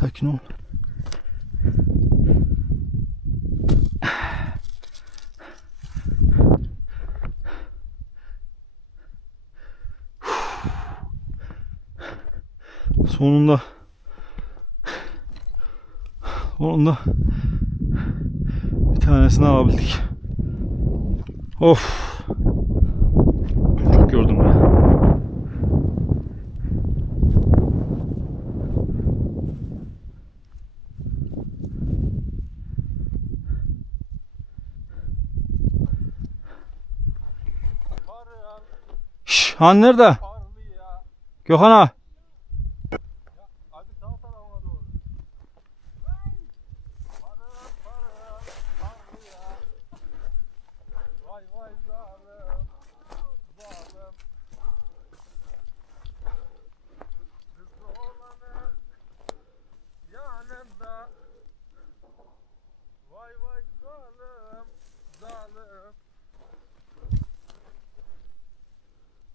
Sakin ol. Sonunda bir tanesini alabildik. Of. Çok gördüm ya. Şşş, Han nerede? Gökhan ağa.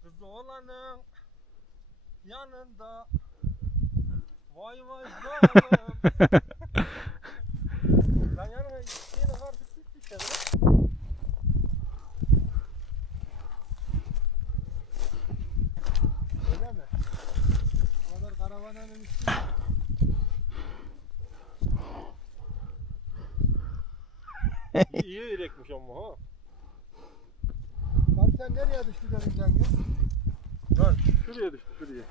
Kız olanın yanında vay vay zalim. Lan yanına yine artık bitti işte. Öyle mi? Bu kadar karavananın üstü. İyi yürekmiş ama ha. Lan sen nereye düştü dedin lan? Lan şuraya düştü şuraya.